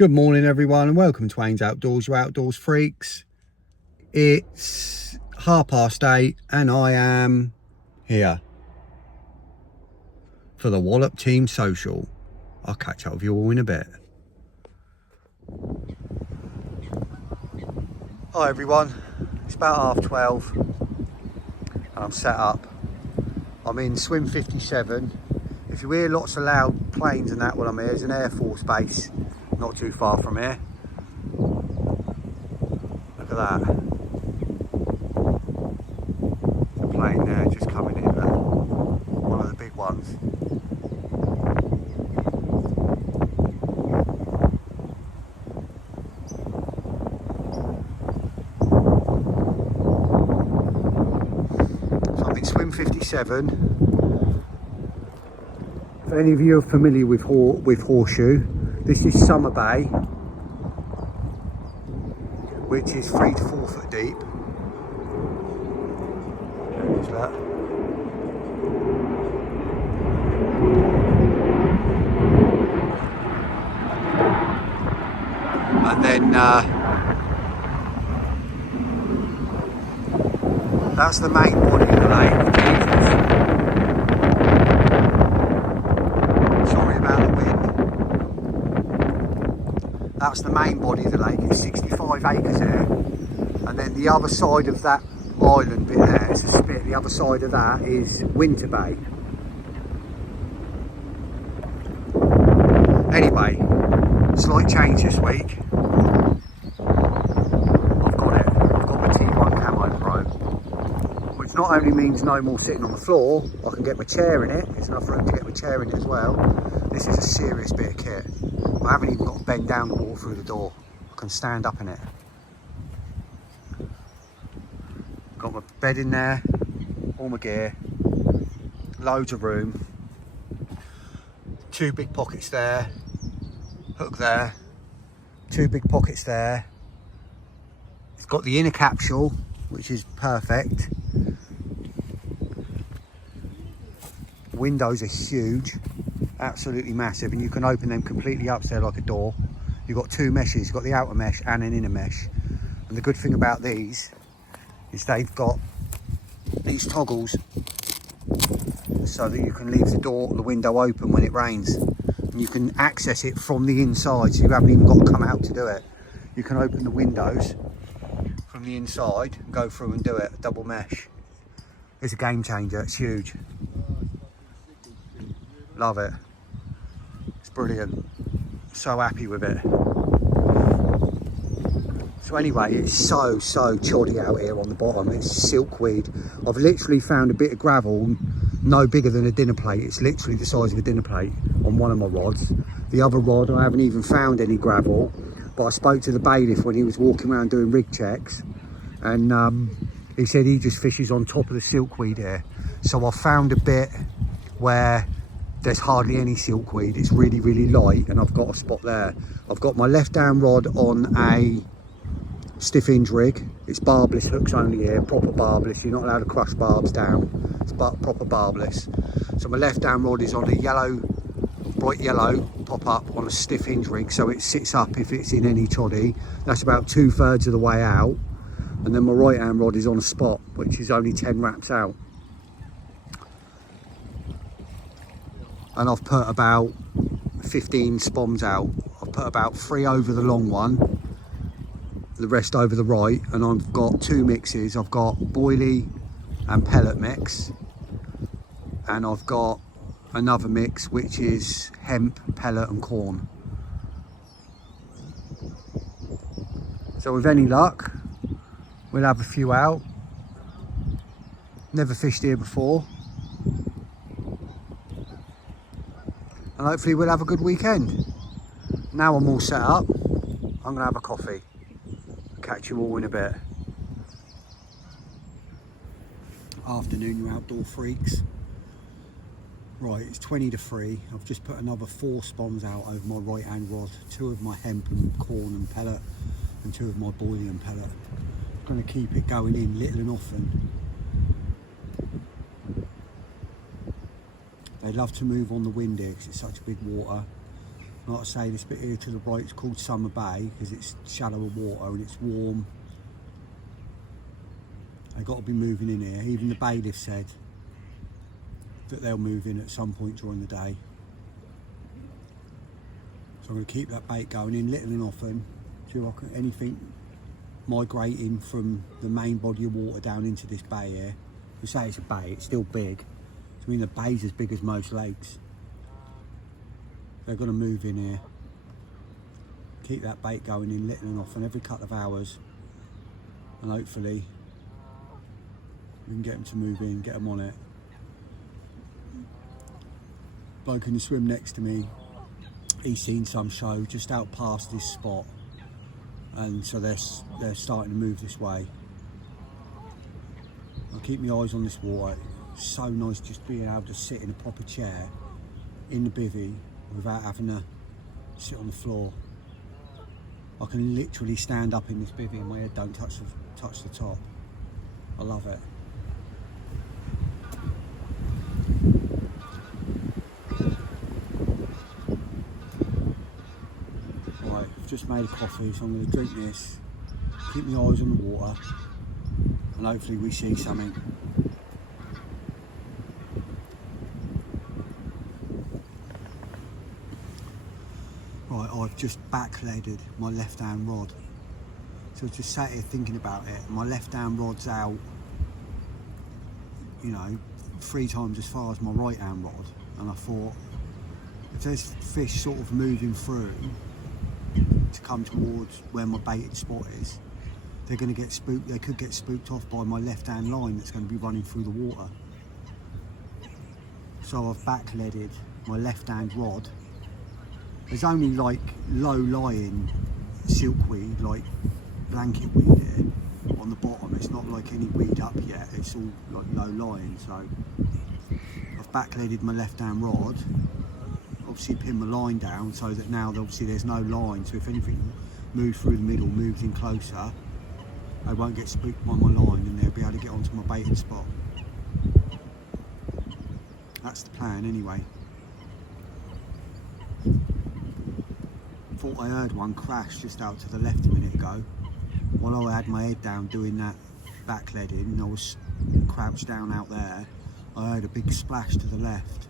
Good morning everyone and welcome to Wayne's Outdoors, your outdoors freaks. It's 8:30 and I am here for the Wallop team social. I'll catch up with you all in a bit. Hi everyone, it's about 12:30 and I'm set up. I'm in Swim 57. If you hear lots of loud planes and that while I'm here, there's an Air Force base not too far from here. Look at that. The plane there just coming in, one of the big ones. So I'm in Swim 57. If any of you are familiar with Horseshoe, this is Summer Bay, which is 3 to 4 foot deep. There's that. And then that's the main body of the lake. That's the main body of the lake. It's 65 acres there, and then the other side of that island bit there, it's a spit, the other side of that is Winter Bay. Anyway, slight change this week. I've got my T1 Camo Pro, which not only means no more sitting on the floor, I can get my chair in it. There's enough room to get my chair in it as well. This is a serious bit of kit. I haven't even got to bend down to walk through the door. I can stand up in it. Got my bed in there, all my gear, loads of room, 2 big pockets there, hook there, 2 big pockets there. It's got the inner capsule, which is perfect. Windows are huge. Absolutely massive, and you can open them completely up there like a door. You've got 2 meshes, you've got the outer mesh and an inner mesh. And the good thing about these is they've got these toggles so that you can leave the window open when it rains. And you can access it from the inside, so you haven't even got to come out to do it. You can open the windows from the inside and go through and do it, a double mesh. It's a game changer, it's huge. Love it. Brilliant. So happy with it. So anyway, it's so choddy out here on the bottom. It's silkweed. I've literally found a bit of gravel no bigger than a dinner plate. It's literally the size of a dinner plate on one of my rods. The other rod, I haven't even found any gravel, but I spoke to the bailiff when he was walking around doing rig checks, and he said he just fishes on top of the silkweed here. So I found a bit where there's hardly any silkweed. It's really light, and I've got a spot there. I've got my left down rod on a stiff hinge rig. It's barbless hooks only here, proper barbless. You're not allowed to crush barbs down. It's proper barbless. So my left down rod is on a yellow, bright yellow pop up on a stiff hinge rig, so it sits up if it's in any toddy. That's about 2/3 of the way out. And then my right hand rod is on a spot, which is only 10 wraps out. And I've put about 15 spoms out. I've put about 3 over the long one, the rest over the right, and I've got 2 mixes. I've got boilie and pellet mix, and I've got another mix which is hemp, pellet and corn. So with any luck, we'll have a few out. Never fished here before. And hopefully we'll have a good weekend. Now I'm all set up, I'm gonna have a coffee. Catch you all in a bit. Afternoon, you outdoor freaks. Right, it's 20 to 3. I've just put another 4 spoms out over my right hand rod. 2 of my hemp and corn and pellet, and 2 of my boilie and pellet. I'm gonna keep it going in little and often. They love to move on the wind here because it's such big water. Like I say, this bit here to the right is called Summer Bay because it's shallower water and it's warm. They've got to be moving in here. Even the bailiff said that they'll move in at some point during the day. So I'm going to keep that bait going in little and often. See if I can, anything migrating from the main body of water down into this bay here. We say it's a bay, it's still big. So I mean the bay's as big as most lakes. They're going to move in here. Keep that bait going in little and often every couple of hours. And hopefully we can get them to move in, get them on it. Bloke in the swim next to me, he's seen some show just out past this spot. And so they're starting to move this way. I'll keep my eyes on this water. It's so nice just being able to sit in a proper chair in the bivvy without having to sit on the floor. I can literally stand up in this bivvy and my head don't touch the top. I love it. Right, I've just made a coffee, so I'm going to drink this, keep my eyes on the water, and hopefully we see something. Right, I've just backleaded my left hand rod. So I just sat here thinking about it. My left hand rod's out, you know, 3 times as far as my right hand rod. And I thought, if there's fish sort of moving through to come towards where my baited spot is, they're going to get spooked. They could get spooked off by my left hand line that's going to be running through the water. So I've backleaded my left hand rod. There's only like low lying silkweed, like blanket weed here on the bottom. It's not like any weed up yet, it's all like low lying. So I've backleaded my left hand rod, obviously pin my line down so that now obviously there's no line, so if anything moves through the middle, moves in closer, they won't get spooked by my line and they'll be able to get onto my baited spot. That's the plan anyway. Thought I heard one crash just out to the left a minute ago. While I had my head down doing that backleading and I was crouched down out there, I heard a big splash to the left.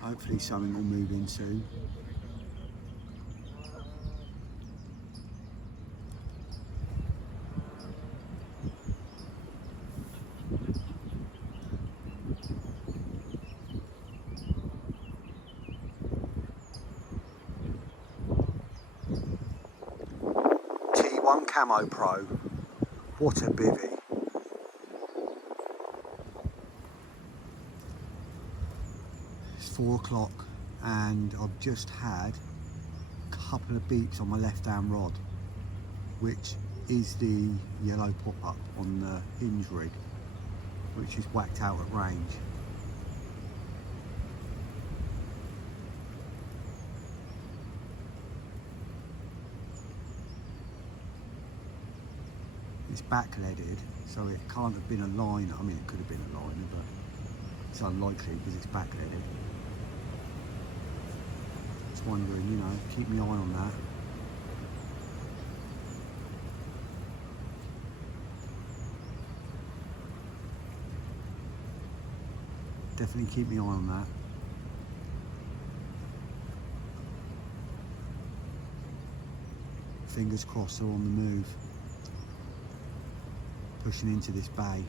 Hopefully something will move in soon. T1 Camo Pro, what a bivvy. It's 4 o'clock and I've just had a couple of beeps on my left hand rod, which is the yellow pop-up on the hinge rig, which is whacked out at range. It's backleaded, so it can't have been a liner. I mean, it could have been a liner, but it's unlikely because it's backleaded. Just wondering, you know, keep my eye on that. Definitely keep my eye on that. Fingers crossed they're on the move. Pushing into this bay.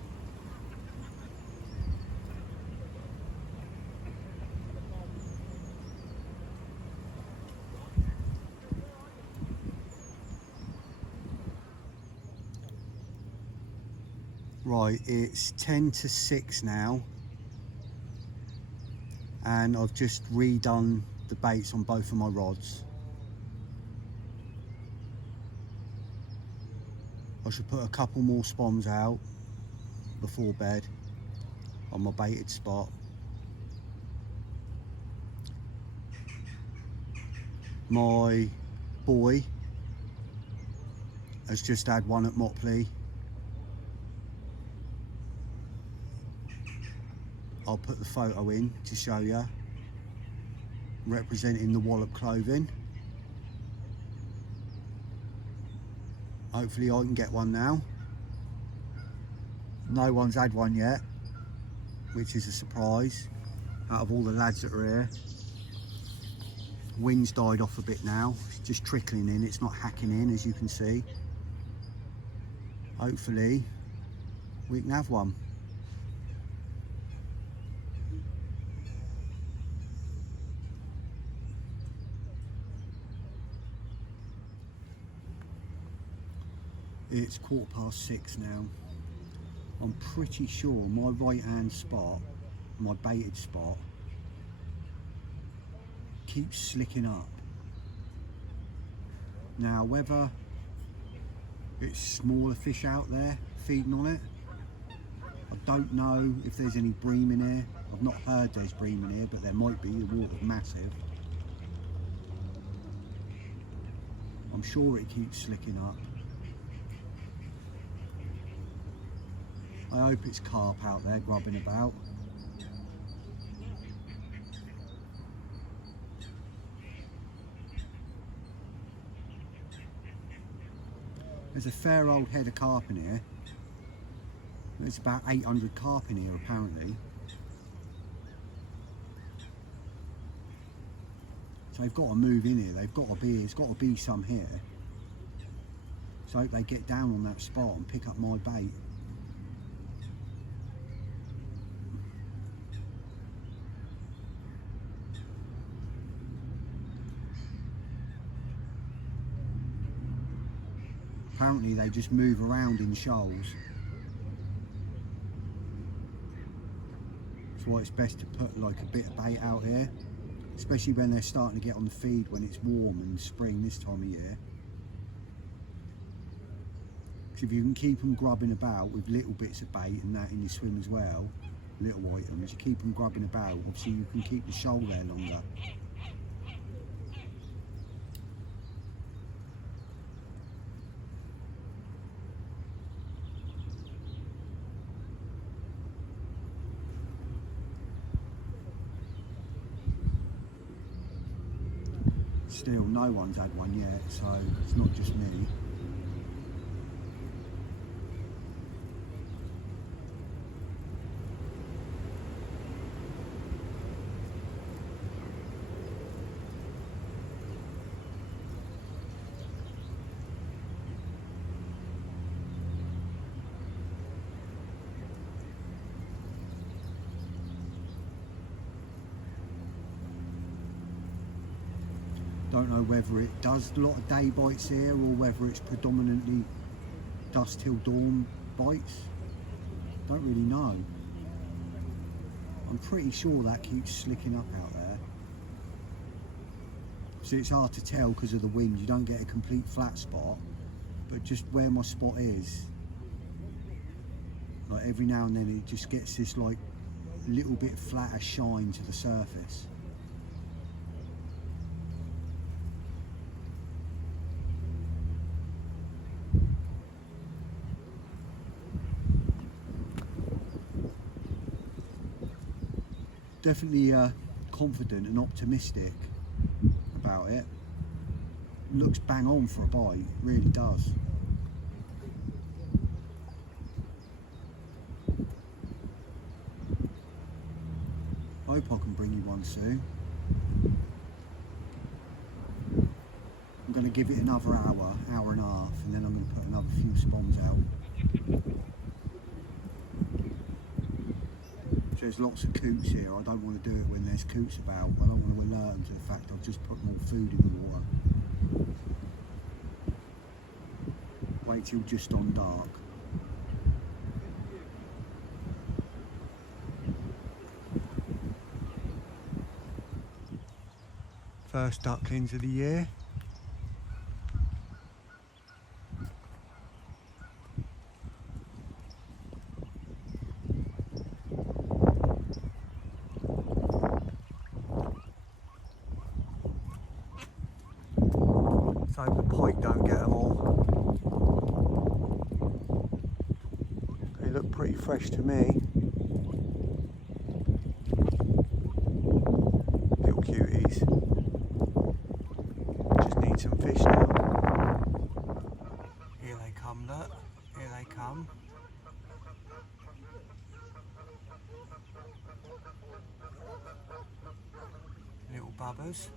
Right, it's 10 to 6 now and I've just redone the baits on both of my rods. I should put a couple more spoms out before bed on my baited spot. My boy has just had one at Motley. I'll put the photo in to show you, representing the Wallop clothing. Hopefully I can get one now. No one's had one yet, which is a surprise out of all the lads that are here. Wind's died off a bit now, it's just trickling in, it's not hacking in, as you can see. Hopefully we can have one. It's 6:15 now. I'm pretty sure my right hand spot, my baited spot, keeps slicking up. Now whether it's smaller fish out there feeding on it, I don't know if there's any bream in here. I've not heard there's bream in here, but there might be. The water's massive. I'm sure it keeps slicking up. I hope it's carp out there grubbing about. There's a fair old head of carp in here. There's about 800 carp in here apparently. So they've got to move in here. They've got to be. There's got to be some here. So I hope they get down on that spot and pick up my bait. Apparently they just move around in shoals. That's why it's best to put like a bit of bait out here, especially when they're starting to get on the feed when it's warm and spring this time of year. Because if you can keep them grubbing about with little bits of bait and that in your swim as well, little items, you keep them grubbing about, obviously you can keep the shoal there longer. Still, no one's had one yet, so it's not just me. Don't know whether it does a lot of day bites here or whether it's predominantly dusk till dawn bites. Don't really know. I'm pretty sure that keeps slicking up out there. So it's hard to tell because of the wind. You don't get a complete flat spot, but just where my spot is, like every now and then it just gets this like little bit flatter shine to the surface. Definitely confident and optimistic about it. Looks bang on for a bite, really does. I hope I can bring you one soon. I'm going to give it another hour, hour and a half, and then I'm going to put another few spawns out. There's lots of coots here. I don't want to do it when there's coots about. I don't want to alert them to the fact I've just put more food in the water. Wait till just on dark. First ducklings of the year. So the pike don't get them all. They look pretty fresh to me. come, look. Here they come. Little bubbers.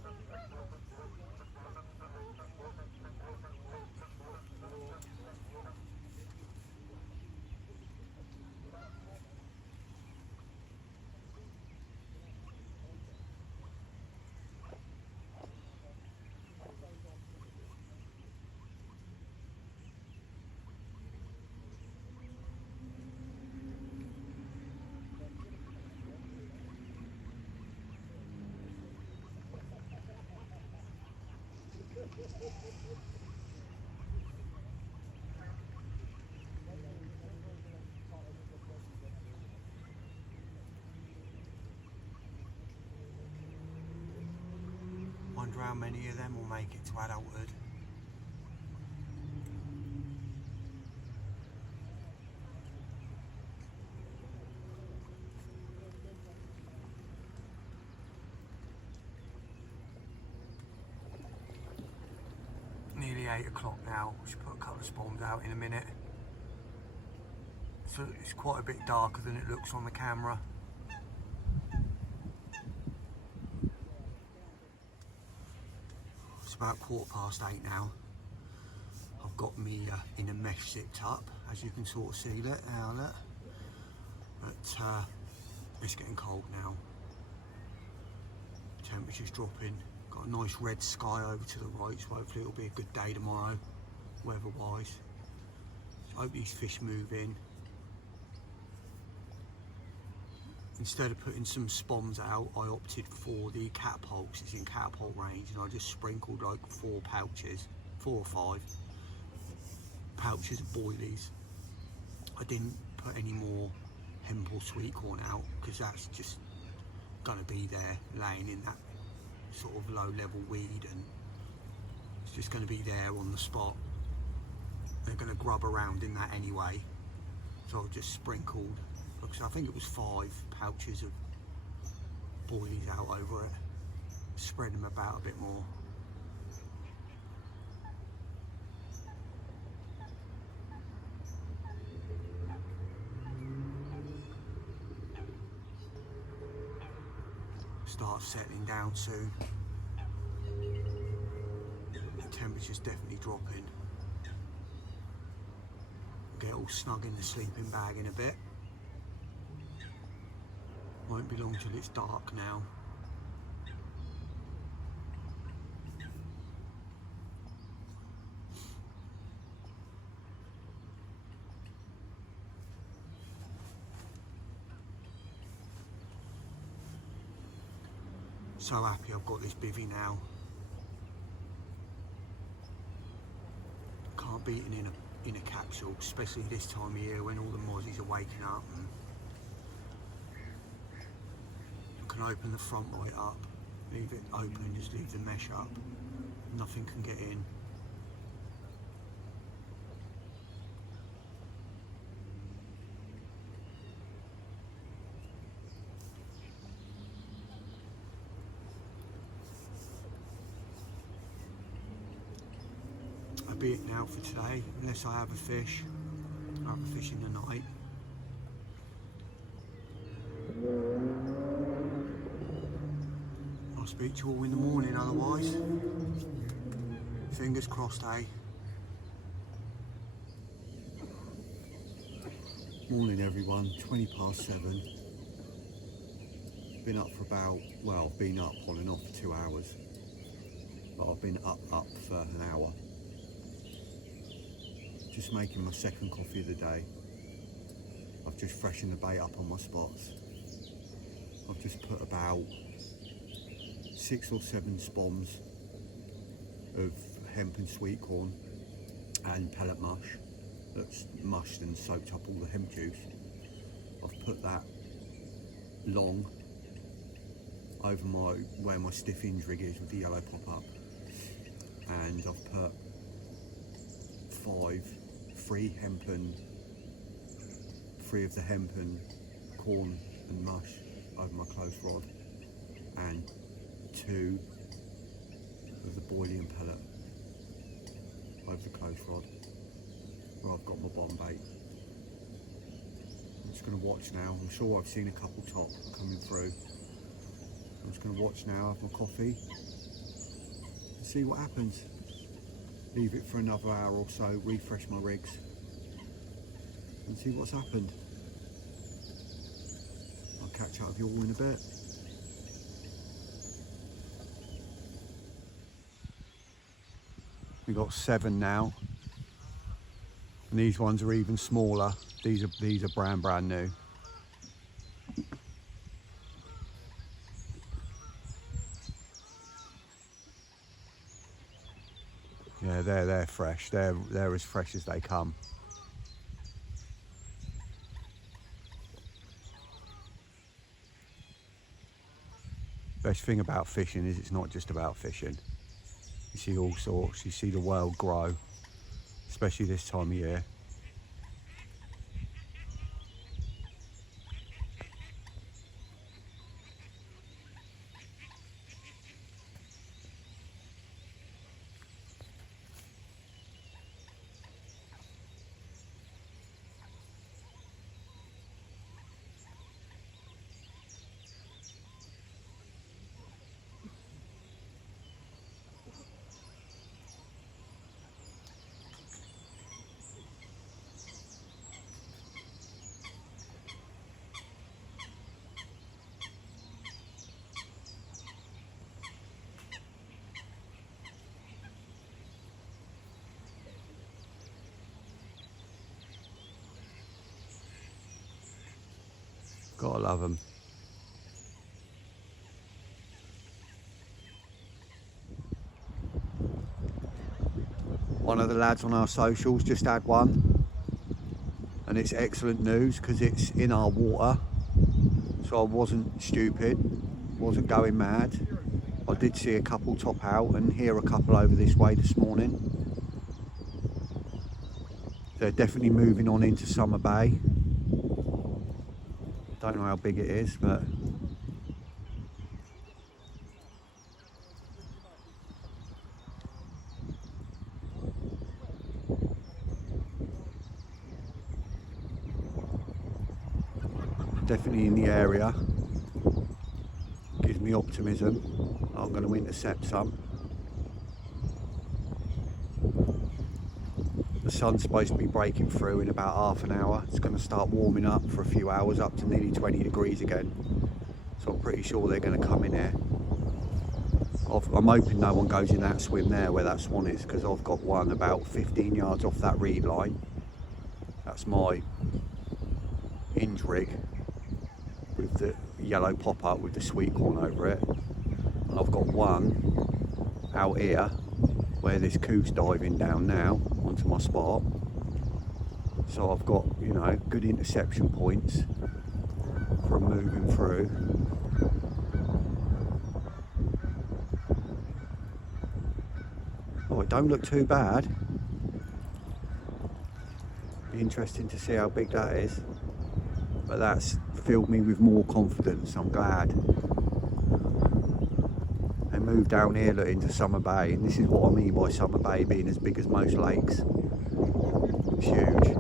Wonder how many of them will make it to adulthood. Nearly 8 o'clock now. Should put a couple of spawns out in a minute. So it's quite a bit darker than it looks on the camera. It's about 8:15 now. I've got me in a mesh zipped up, as you can sort of see that now, look. But it's getting cold now. Temperature's dropping. Got a nice red sky over to the right, so hopefully it'll be a good day tomorrow, weather-wise. So I hope these fish move in. Instead of putting some spawns out, I opted for the catapult, 'cause it's in catapult range, and I just sprinkled like 4 or 5 pouches of boilies. I didn't put any more hemp or sweet corn out, because that's just gonna be there laying in that sort of low level weed, and it's just going to be there on the spot. They're going to grub around in that anyway, so I've just sprinkled, because I think it was 5 pouches of boilies out over it, spread them about a bit more. Start settling down soon. The temperature's definitely dropping. Get all snug in the sleeping bag in a bit. Won't be long till it's dark now. So happy I've got this bivvy now. Can't beat it in a capsule, especially this time of year when all the mozzies are waking up. And I can open the front right up, leave it open and just leave the mesh up. Nothing can get in. Be it now for today, unless I have a fish. I have a fish in the night. I'll speak to you all in the morning otherwise. Fingers crossed, eh? Morning everyone, 7:20. Been up for about, well, I've been up on and off for 2 hours. But I've been up for an hour. Just making my second coffee of the day. I've just freshened the bait up on my spots. I've just put about 6 or 7 spawns of hemp and sweet corn and pellet mush that's mushed and soaked up all the hemp juice. I've put that long over where my stiff hinge rig is with the yellow pop-up, and I've put 3 of the hemp and corn and mush over my close rod, and 2 of the boiling pellet over the close rod. I've got my bomb bait. I'm just going to watch now. I'm sure I've seen a couple top coming through. I'm just going to watch now, have my coffee, and see what happens. Leave it for another hour or so, refresh my rigs, and see what's happened. I'll catch up with you all in a bit. We've got 7 now, and these ones are even smaller. These are brand new. Yeah, they're fresh. They're as fresh as they come. Best thing about fishing is it's not just about fishing. You see all sorts. You see the world grow, especially this time of year. Gotta love them. One of the lads on our socials just had one, and it's excellent news because it's in our water. So I wasn't stupid, wasn't going mad. I did see a couple top out and hear a couple over this way this morning. They're definitely moving on into Summer Bay. Don't know how big it is, but definitely in the area. Gives me optimism. I'm going to intercept some. The sun's supposed to be breaking through in about half an hour. It's going to start warming up for a few hours, up to nearly 20 degrees again. So I'm pretty sure they're going to come in here. I'm hoping no one goes in that swim there where that swan is, because I've got one about 15 yards off that reed line. That's my hinge rig with the yellow pop-up with the sweet corn over it. And I've got one out here where this coot's diving down now onto my spot. So I've got, you know, good interception points from moving through. Oh, it don't look too bad. Be interesting to see how big that is. But that's filled me with more confidence. I'm glad. They moved down here into Summer Bay, and this is what I mean by Summer Bay being as big as most lakes. It's huge.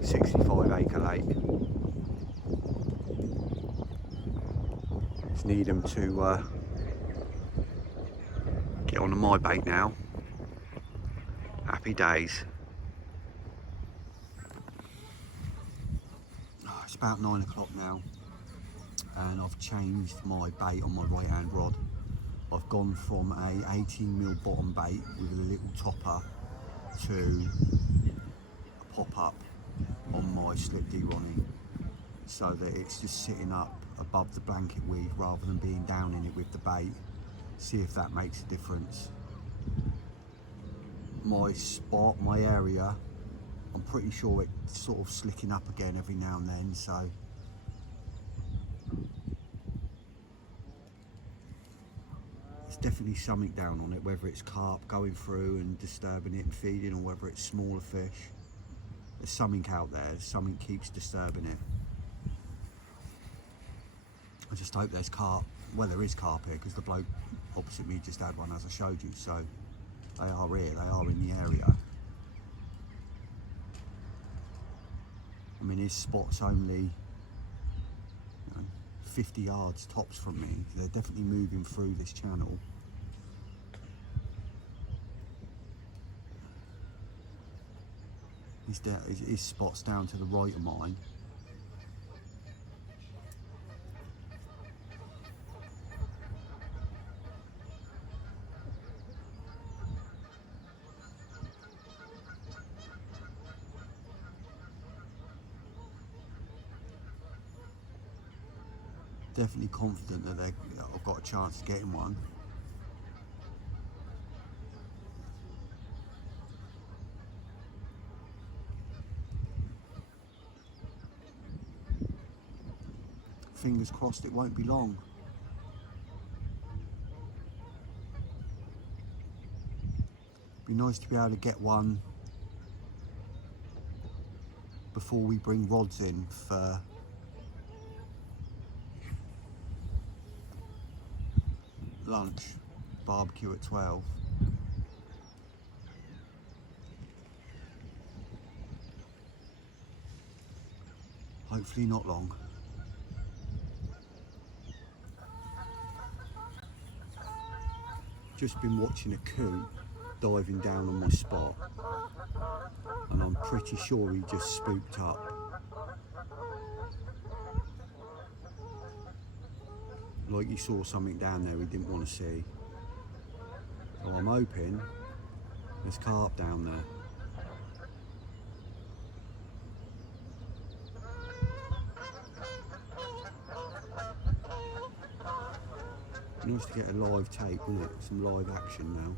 65-acre lake. Just need them to get onto my bait now. Happy days. It's about 9 o'clock now, and I've changed my bait on my right hand rod. I've gone from a 18mm bottom bait with a little topper to a pop-up on my slip D Ronnie, so that it's just sitting up above the blanket weed rather than being down in it with the bait. See if that makes a difference. My spot, my area, I'm pretty sure it's sort of slicking up again every now and then, so there's definitely something down on it, whether it's carp going through and disturbing it and feeding, or whether it's smaller fish. There's something out there, something keeps disturbing it. I just hope there's carp. Well, there is carp here because the bloke opposite me just had one, as I showed you, so they are here, they are in the area. I mean, his spot's only 50 yards tops from me. They're definitely moving through this channel. His spot's down to the right of mine. Definitely confident that I've got a chance of getting one. Fingers crossed it won't be long. Be nice to be able to get one before we bring rods in for lunch, barbecue at 12. Hopefully not long. Just been watching a coot diving down on my spot, and I'm pretty sure he just spooked up. Like he saw something down there he didn't want to see. So I'm hoping there's carp down there. Nice to get a live tape, isn't it? Some live action now.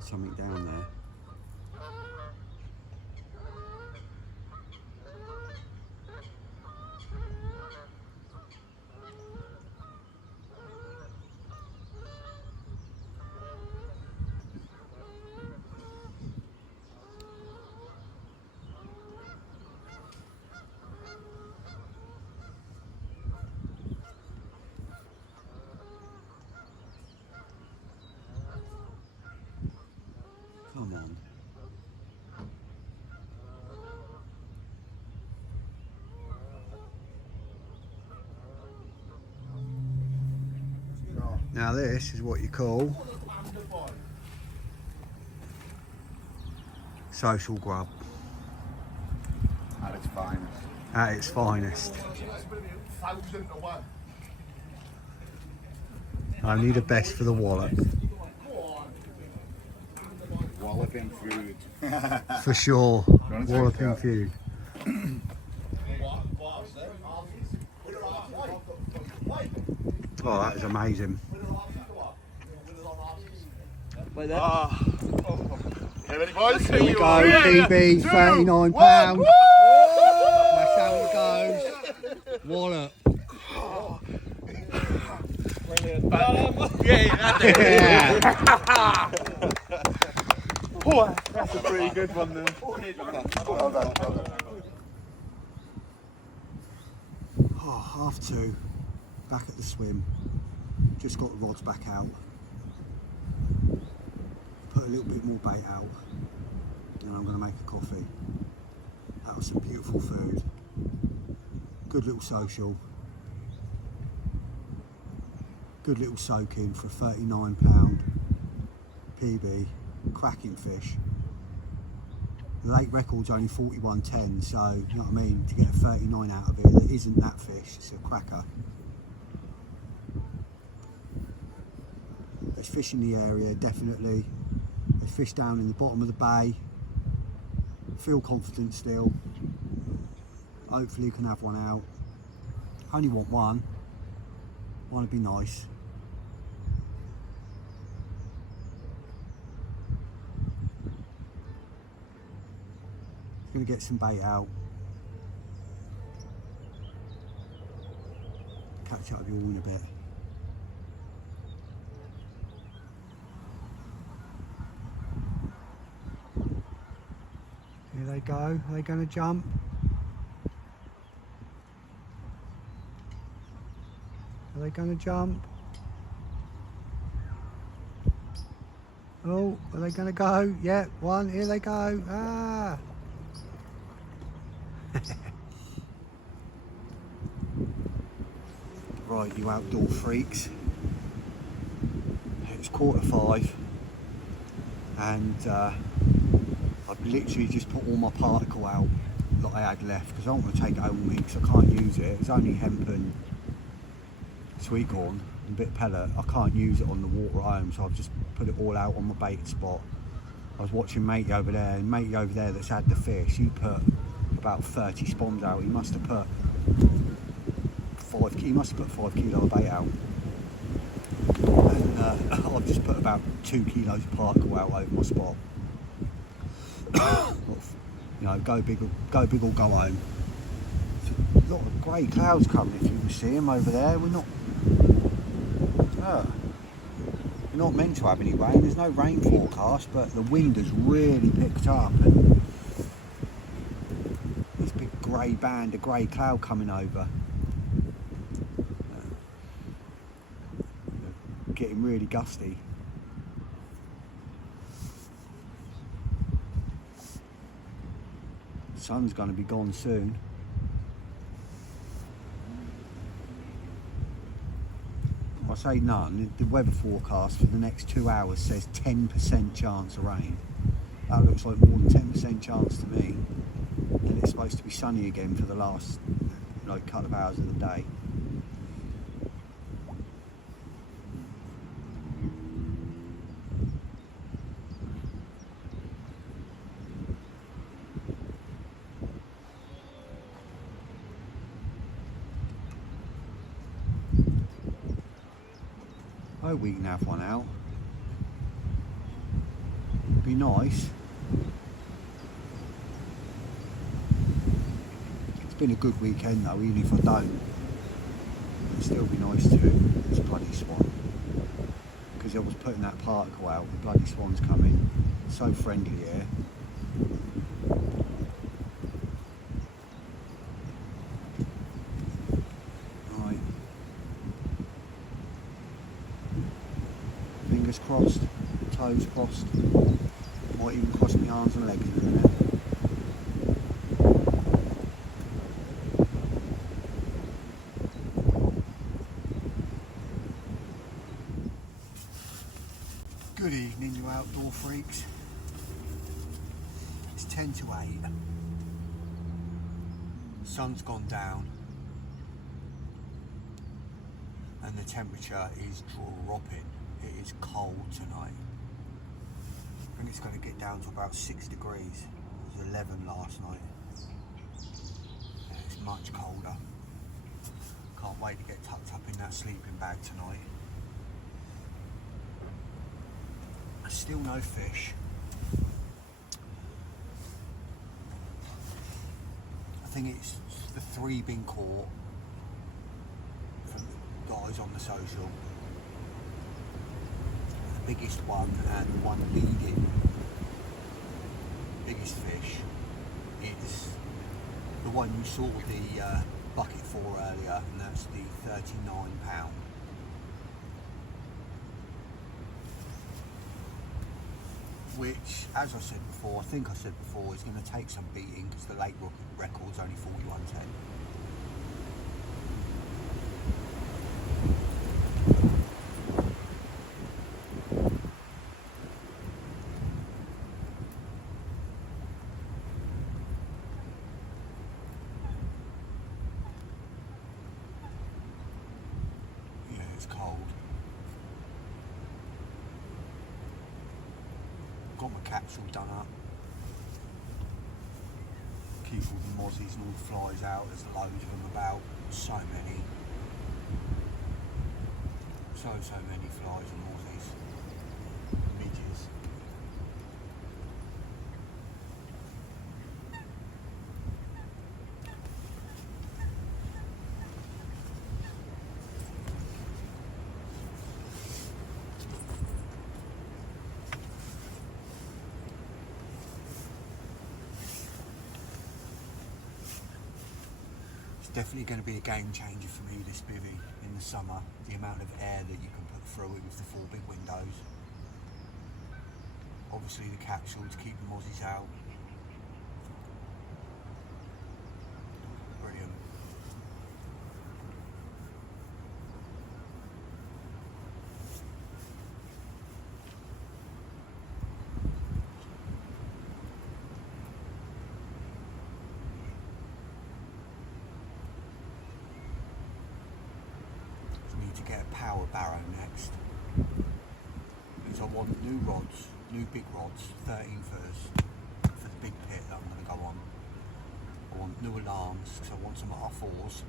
Something down there. Come on. Now this is what you call social grub. At its finest. At its finest. Only the best for the wallop. Walloping food. For sure. Walloping food. Oh, that is amazing. Wait there. Here ready, boys? Here we go, PB, £39. That's how it goes. Wallop. Yeah. Oh, that's a pretty good one there. Well done, well done. Oh, 2:30. Back at the swim. Just got the rods back out. Put a little bit more bait out. And I'm going to make a coffee. That was some beautiful food. Good little social. Good little soaking for a £39 PB. Cracking fish. The lake record's only 41.10, so you know what I mean, to get a 39 out of it, that isn't that fish, it's a cracker. There's fish in the area, definitely. There's fish down in the bottom of the bay. Feel confident still. Hopefully you can have one out. Only want one. Want to be nice. Gonna get some bait out. Catch up with you all in a bit. Here they go. Are they gonna jump? Are they gonna jump? Oh, are they gonna go? Yeah, one, here they go. Ah! Right, you outdoor freaks. It's 5:15 and I've literally just put all my particle out that I had left because I don't want to take it home with me because I can't use it. It's only hemp and sweet corn and a bit of pellet. I can't use it on the water at home, so I've just put it all out on my bait spot. I was watching matey over there, and matey over there that's had the fish, he put about 30 spawns out. He must have put 5 kilo of bait out. And I've just put about 2 kilos of particle out over my spot. You know, go big or go home. There's a lot of grey clouds coming. If you can see them over there, we're not meant to have any rain. There's no rain forecast, but the wind has really picked up, and this big grey band of grey cloud coming over. Getting really gusty. Sun's going to be gone soon. I say none. The weather forecast for the next 2 hours says 10% chance of rain. That looks like more than 10% chance to me. And it's supposed to be sunny again for the last couple of hours of the day. I hope we can have one out. Be nice. It's been a good weekend though, even if I don't. It'd still be nice too. This bloody swan. Because I was putting that particle out, the bloody swan's coming. So friendly here. Fingers crossed, toes crossed, might even cross my arms and legs in a minute. Good evening, you outdoor freaks. It's 10 to 8. Sun's gone down and the temperature is dropping. It is cold tonight. I think it's going to get down to about 6 degrees. It was 11 last night. It's much colder. Can't wait to get tucked up in that sleeping bag tonight. There's still no fish. I think it's the 3 being caught from the guys on the social. Biggest one and the one leading biggest fish is the one you saw the bucket for earlier, and that's the 39 £. Which, as I said before, is going to take some beating because the lake record's only 41.10. It's cold. Got my capsule done up. Keep all the mozzies and all the flies out. There's loads of them about. So many. So many flies and mozzies. Midges. Definitely going to be a game changer for me, this bivvy, in the summer. The amount of air that you can put through it with the 4 big windows. Obviously the capsule to keep the mozzies out. power barrow next. Because I want new rods, new big rods, 13 footers for the big pit that I'm going to go on. I want new alarms because I want some R4s.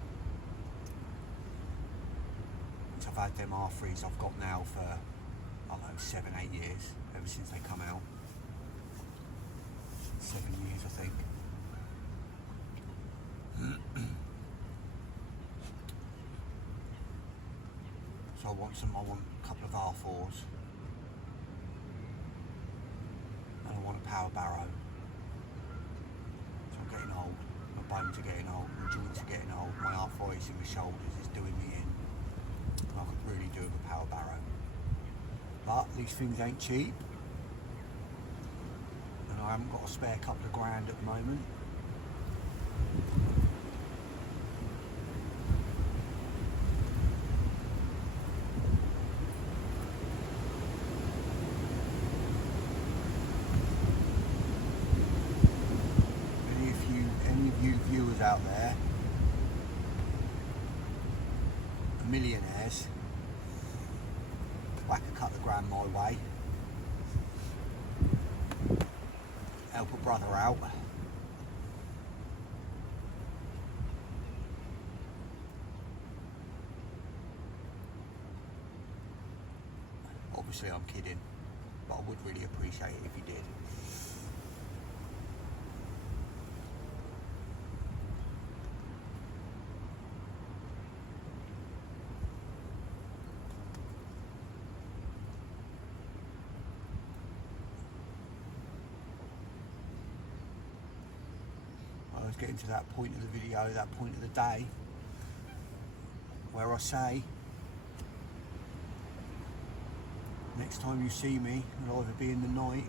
Which I've had them R3s I've got now for, I don't know, 7-8 years, ever since they come out. 7 years, I think. So I want a couple of R4s. And I want a power barrow. So I'm getting old. My bones are getting old, my joints are getting old, my arthritis in my shoulders is doing me in. I could really do with a power barrow. But these things ain't cheap. And I haven't got a spare couple of grand at the moment. Any of you viewers out there, millionaires, whack a couple of grand my way, help a brother out. Obviously I'm kidding, but I would really appreciate it if you did. I was getting to that point of the video, that point of the day, where I say, next time you see me, it'll either be in the night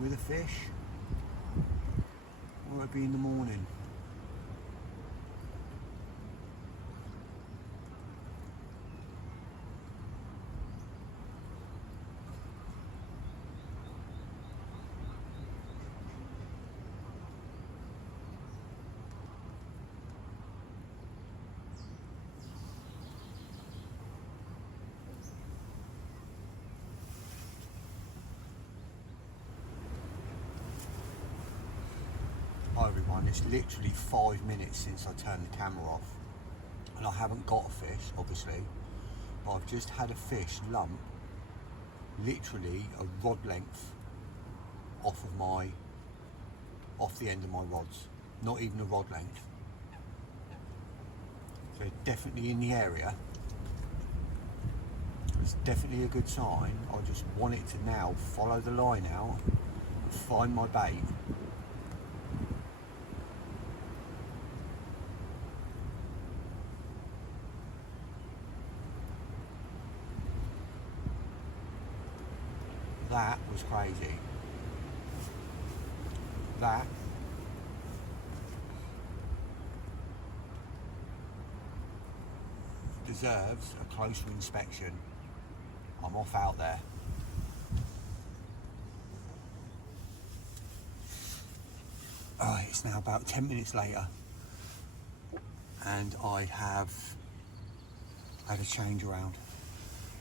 with a fish, or it'll be in the morning. Hi everyone, it's literally 5 minutes since I turned the camera off and I haven't got a fish obviously, but I've just had a fish lump literally a rod length off the end of my rods, not even a rod length. So definitely in the area. It's definitely a good sign. I just want it to now follow the line out and find my bait. That was crazy. That deserves a closer inspection. I'm off out there. It's now about 10 minutes later and I have had a change around.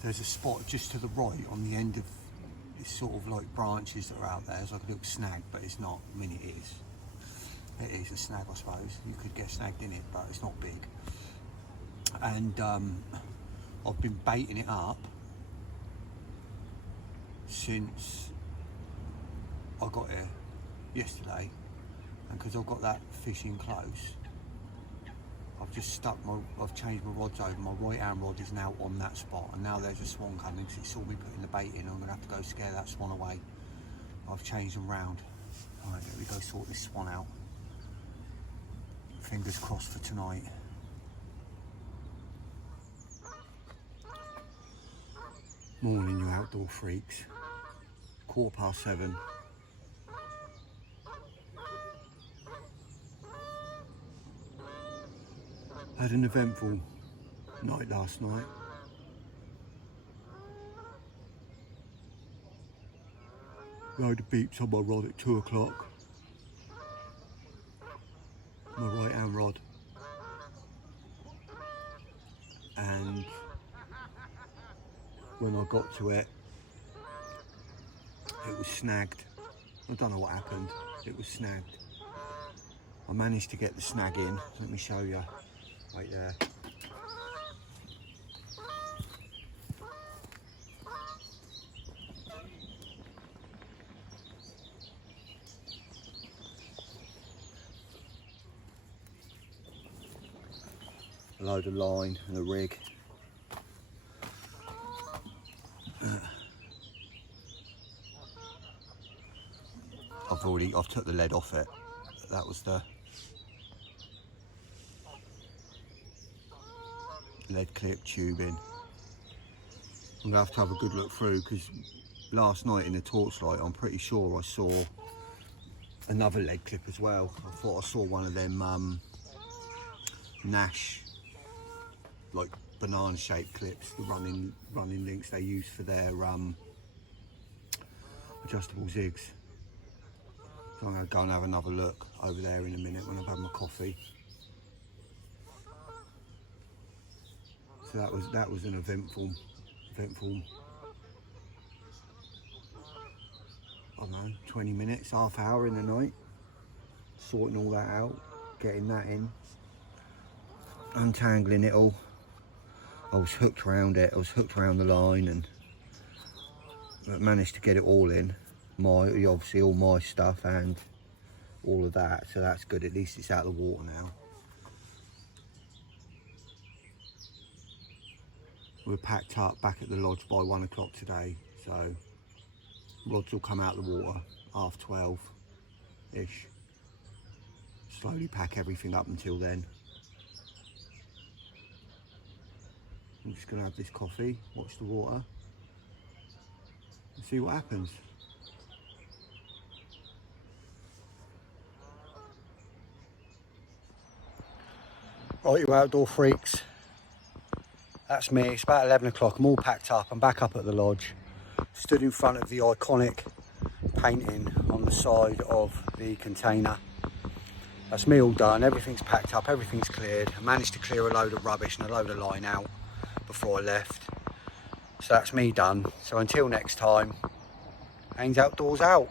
There's a spot just to the right on the end of this sort of like branches that are out there. It's like a little snag, but it's not. I mean, it is. It is a snag, I suppose. You could get snagged in it, but it's not big. And I've been baiting it up since I got here yesterday, and because I've got that fish in close, I've changed my rods over. My right hand rod is now on that spot, and now there's a swan coming because it saw me putting the bait in. I'm gonna have to go scare that swan away. I've changed them round. All right, let me go sort this swan out. Fingers crossed for tonight. Morning, you outdoor freaks. 7:15. Had an eventful night last night. Load of beeps on my rod at 2 o'clock. My right hand rod. And when I got to it, it was snagged. I don't know what happened, it was snagged. I managed to get the snag in, let me show you, right there. A load of line and a rig. I've took the lead off it. That was the lead clip tubing. I'm gonna have to have a good look through, because last night in the torchlight I'm pretty sure I saw another lead clip as well. I thought I saw one of them Nash, like banana shaped clips, the running links they use for their adjustable zigs. So I'm going to go and have another look over there in a minute when I've had my coffee. So that was an eventful, I don't know, 20 minutes, half hour in the night, sorting all that out, getting that in, untangling it all. I was hooked around it, I was hooked around the line, and managed to get it all in. Obviously all my stuff and all of that, so that's good, at least it's out of the water now. We're packed up back at the lodge by 1 o'clock today, so rods will come out of the water 12:30-ish. Slowly pack everything up until then. I'm just going to have this coffee, watch the water, and see what happens. Right, you outdoor freaks, that's me. It's about 11 o'clock, I'm all packed up, I'm back up at the lodge, stood in front of the iconic painting on the side of the container. That's me all done, everything's packed up, everything's cleared. I managed to clear a load of rubbish and a load of line out before I left. So that's me done. So until next time, Haynes Outdoors out.